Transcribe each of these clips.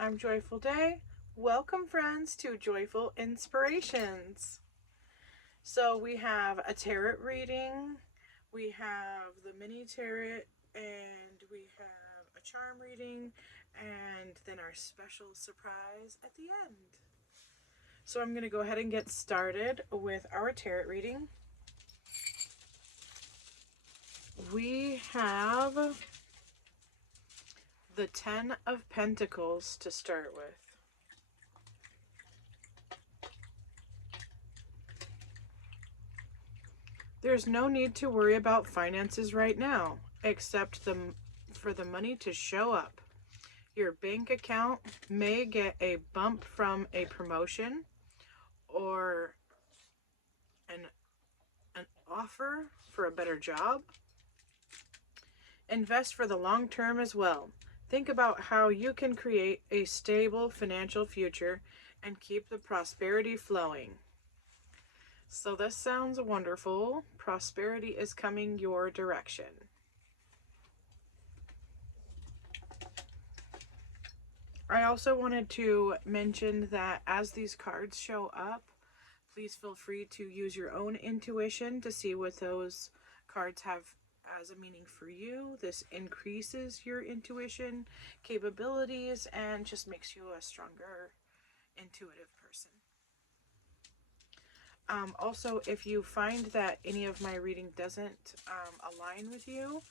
I'm Joyful Day. Welcome, friends, to Joyful Inspirations. So, we have a tarot reading, we have the mini tarot, and we have a charm reading, and then our special surprise at the end. So, I'm going to go ahead and get started with our tarot reading. We have the Ten of Pentacles to start with. There's no need to worry about finances right now, except for the money to show up. Your bank account may get a bump from a promotion or an offer for a better job. Invest for the long term as well. Think about how you can create a stable financial future and keep the prosperity flowing. So this sounds wonderful. Prosperity is coming your direction. I also wanted to mention that as these cards show up, please feel free to use your own intuition to see what those cards have as a meaning for you. This increases your intuition capabilities and just makes you a stronger intuitive person. Also, if you find that any of my reading doesn't align with you,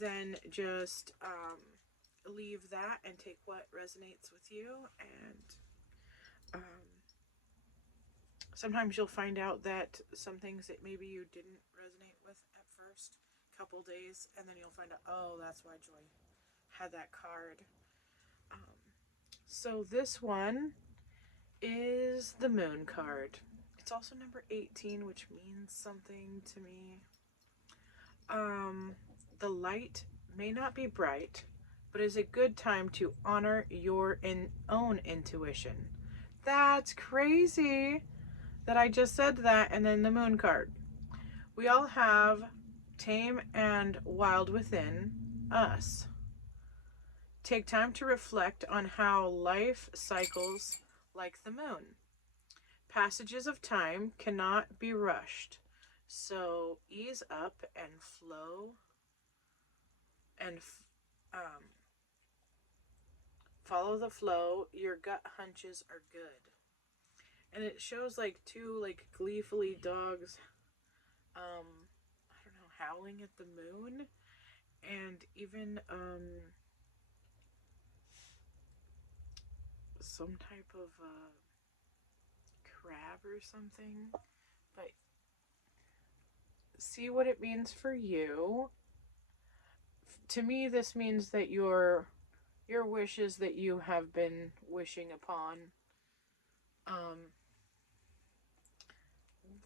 then just leave that and take what resonates with you. And sometimes you'll find out that some things that maybe you didn't resonate with at first couple days, and then you'll find out, oh, that's why Joy had that card. So this one is the Moon card. It's also number 18, which means something to me. The light may not be bright, but is a good time to honor your own intuition. That's crazy that I just said that, and then the Moon card. We all have tame and wild within us. Take time to reflect on how life cycles like the moon. Passages of time cannot be rushed, so ease up and flow and follow the flow. Your gut hunches are good. And it shows like two like gleefully dogs I don't know, howling at the moon, and even some type of crab or something. But see what it means for you. To me, this means that your wishes that you have been wishing upon,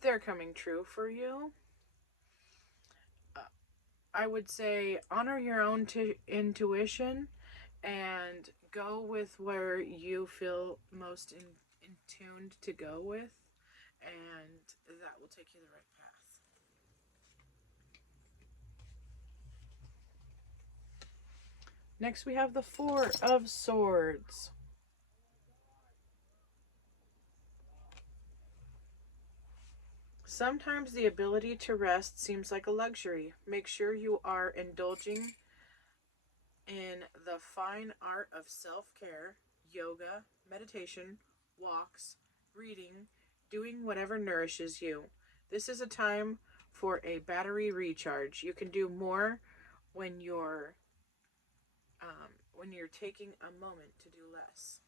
they're coming true for you. I would say honor your own intuition and go with where you feel most in tuned to go with, and that will take you the right path. Next we have the Four of Swords. Sometimes the ability to rest seems like a luxury. Make sure you are indulging in the fine art of self-care, yoga, meditation, walks, reading, doing whatever nourishes you. This is a time for a battery recharge. You can do more when you're taking a moment to do less.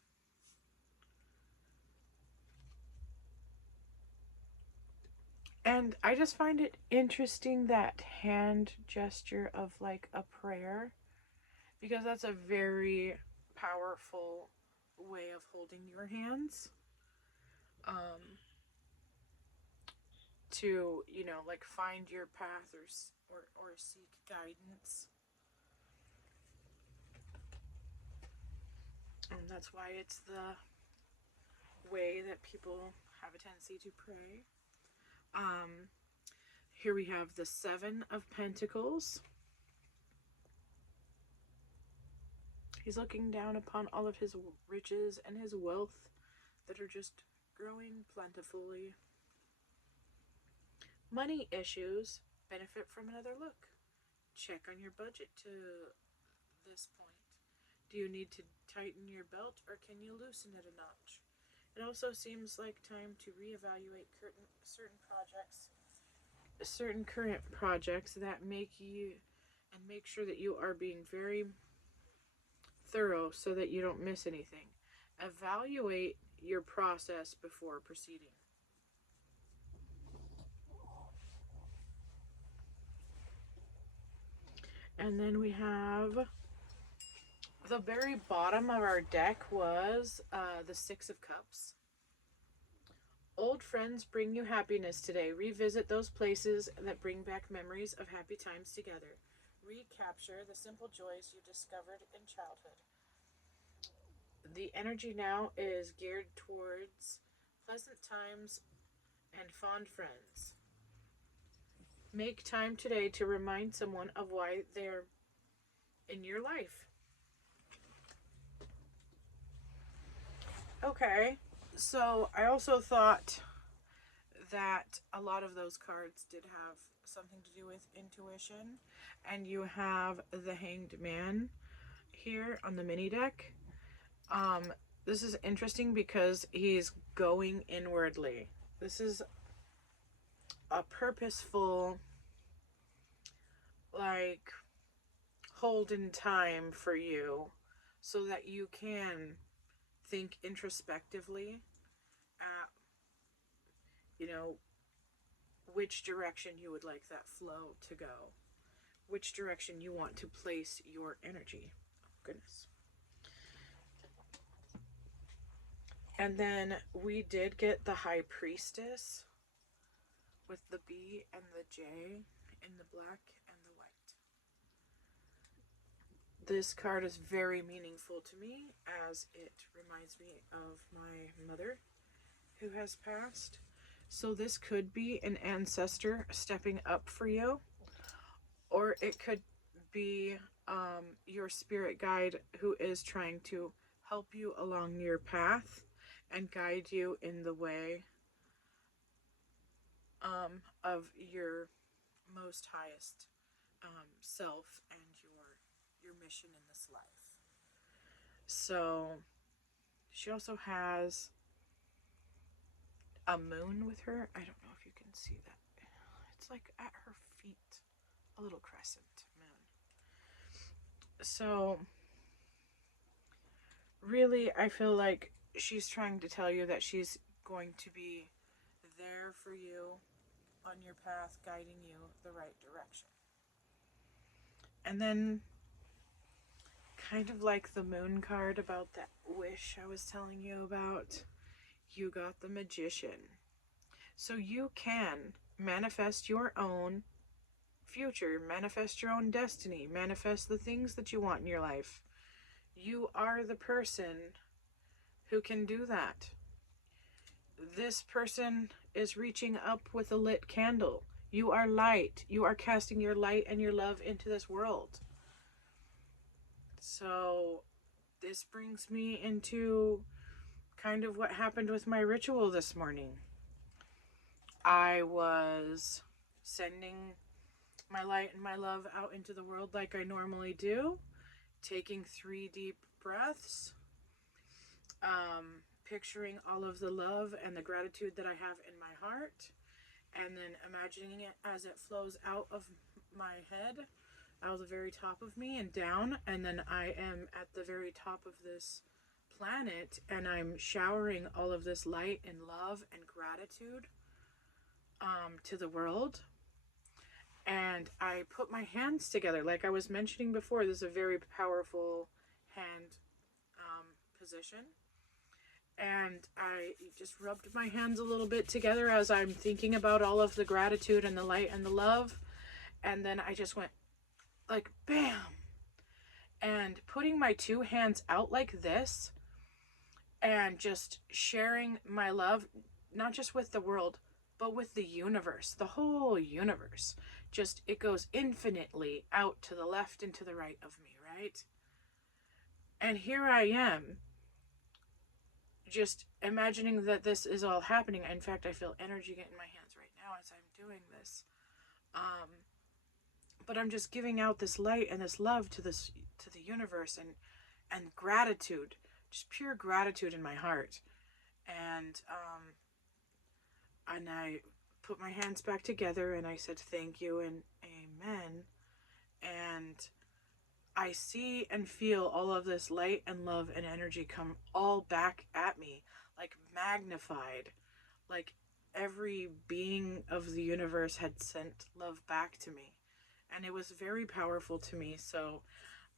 And I just find it interesting, that hand gesture of like a prayer, because that's a very powerful way of holding your hands. To, like find your path or seek guidance. And that's why it's the way that people have a tendency to pray. Here we have the Seven of Pentacles. He's looking down upon all of his riches and his wealth that are just growing plentifully. Money issues benefit from another look. Check on your budget to this point. Do you need to tighten your belt, or can you loosen it a notch? It also seems like time to reevaluate certain current projects that make you, and make sure that you are being very thorough so that you don't miss anything. Evaluate your process before proceeding. And then we have the very bottom of our deck was the Six of Cups. Old friends bring you happiness today. Revisit those places that bring back memories of happy times together. Recapture the simple joys you discovered in childhood. The energy now is geared towards pleasant times and fond friends. Make time today to remind someone of why they're in your life. Okay, so I also thought that a lot of those cards did have something to do with intuition, and you have the Hanged Man here on the mini deck. This is interesting because he's going inwardly. This is a purposeful, like, hold in time for you so that you can think introspectively at, which direction you would like that flow to go, which direction you want to place your energy. Oh, goodness. And then we did get the High Priestess with the B and the J in the black and the white. This card is very meaningful to me as it reminds me of my mother who has passed. So this could be an ancestor stepping up for you, or it could be your spirit guide who is trying to help you along your path and guide you in the way of your most highest self and your mission in this life. So she also has a moon with her. I don't know if you can see that. It's like at her feet, a little crescent moon. So really, I feel like she's trying to tell you that she's going to be there for you on your path, guiding you the right direction. And then, kind of like the moon card about that wish I was telling you about, you got the Magician. So you can manifest your own future, manifest your own destiny, manifest the things that you want in your life. You are the person who can do that. This person is reaching up with a lit candle. You are light. You are casting your light and your love into this world. So this brings me into kind of what happened with my ritual this morning. I was sending my light and my love out into the world like I normally do, taking 3 deep breaths, picturing all of the love and the gratitude that I have in my heart, and then imagining it as it flows out of my head, out of the very top of me and down, and then I am at the very top of this planet, and I'm showering all of this light and love and gratitude to the world. And I put my hands together, like I was mentioning before. This is a very powerful hand position. And I just rubbed my hands a little bit together as I'm thinking about all of the gratitude and the light and the love. And then I just went like, bam. And putting my 2 hands out like this and just sharing my love, not just with the world, but with the universe, the whole universe. Just, it goes infinitely out to the left and to the right of me, right? And here I am, just imagining that this is all happening. In fact, I feel energy get in my hands right now as I'm doing this. But I'm just giving out this light and this love to the universe, and gratitude, just pure gratitude in my heart. And I put my hands back together and I said thank you and amen. And I see and feel all of this light and love and energy come all back at me, like magnified, like every being of the universe had sent love back to me. And it was very powerful to me. So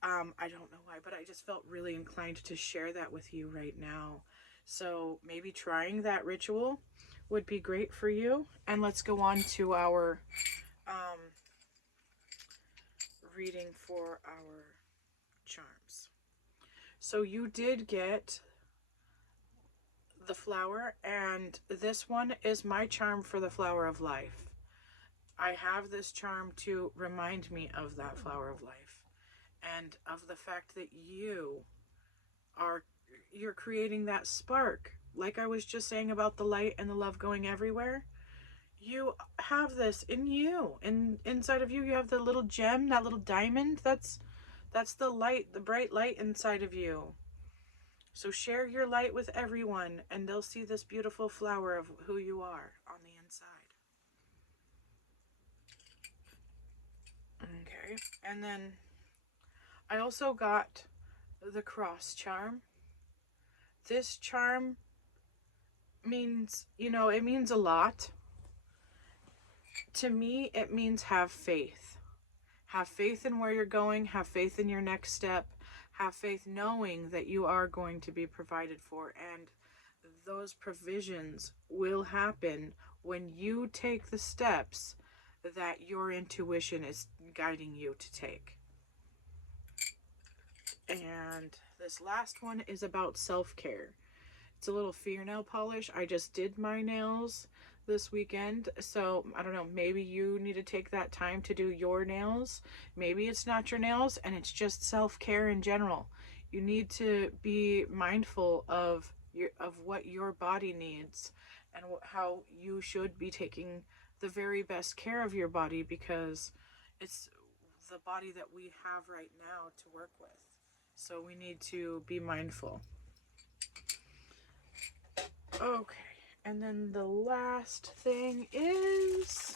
I don't know why, but I just felt really inclined to share that with you right now. So maybe trying that ritual would be great for you. And let's go on to our reading for our charms. So you did get the flower, and this one is my charm for the flower of life. I have this charm to remind me of that flower of life and of the fact that you're creating that spark. Like I was just saying about the light and the love going everywhere. You have this in you. Inside of you, you have the little gem, that little diamond. That's the light, the bright light inside of you. So share your light with everyone, and they'll see this beautiful flower of who you are on the inside. Okay, and then I also got the cross charm. This charm means, it means a lot. To me, it means have faith. Have faith in where you're going, have faith in your next step, have faith knowing that you are going to be provided for, and those provisions will happen when you take the steps that your intuition is guiding you to take. And this last one is about self-care. It's a little fingernail polish. I just did my nails this weekend, so I don't know, maybe you need to take that time to do your nails. Maybe it's not your nails and it's just self-care in general. You need to be mindful of what your body needs and how you should be taking the very best care of your body, because it's the body that we have right now to work with. So we need to be mindful. Okay, and then the last thing is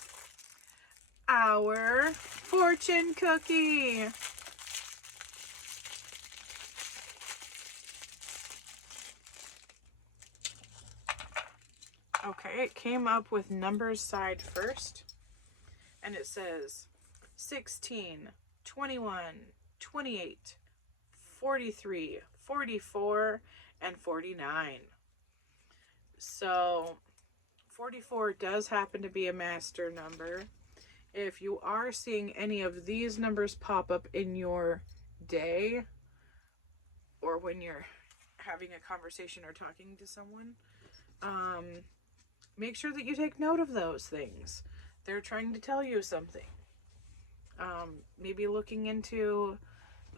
our fortune cookie. Okay, it came up with numbers side first, and it says 16, 21, 28, 43, 44, and 49. So 44 does happen to be a master number. If you are seeing any of these numbers pop up in your day, or when you're having a conversation or talking to someone, make sure that you take note of those things. They're trying to tell you something. Maybe looking into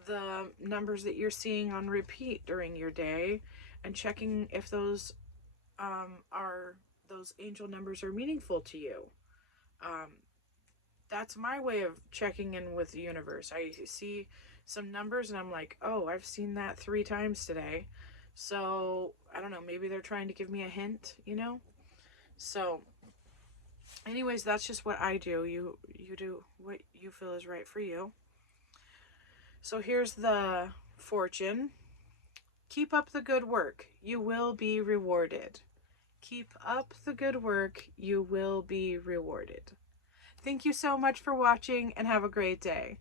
the numbers that you're seeing on repeat during your day and checking if those angel numbers are meaningful to you. That's my way of checking in with the universe. I see some numbers and I'm like, oh, I've seen that 3 times today. So I don't know, maybe they're trying to give me a hint, So anyways, that's just what I do. You do what you feel is right for you. So here's the fortune. Keep up the good work. You will be rewarded. Keep up the good work. You will be rewarded. Thank you so much for watching and have a great day.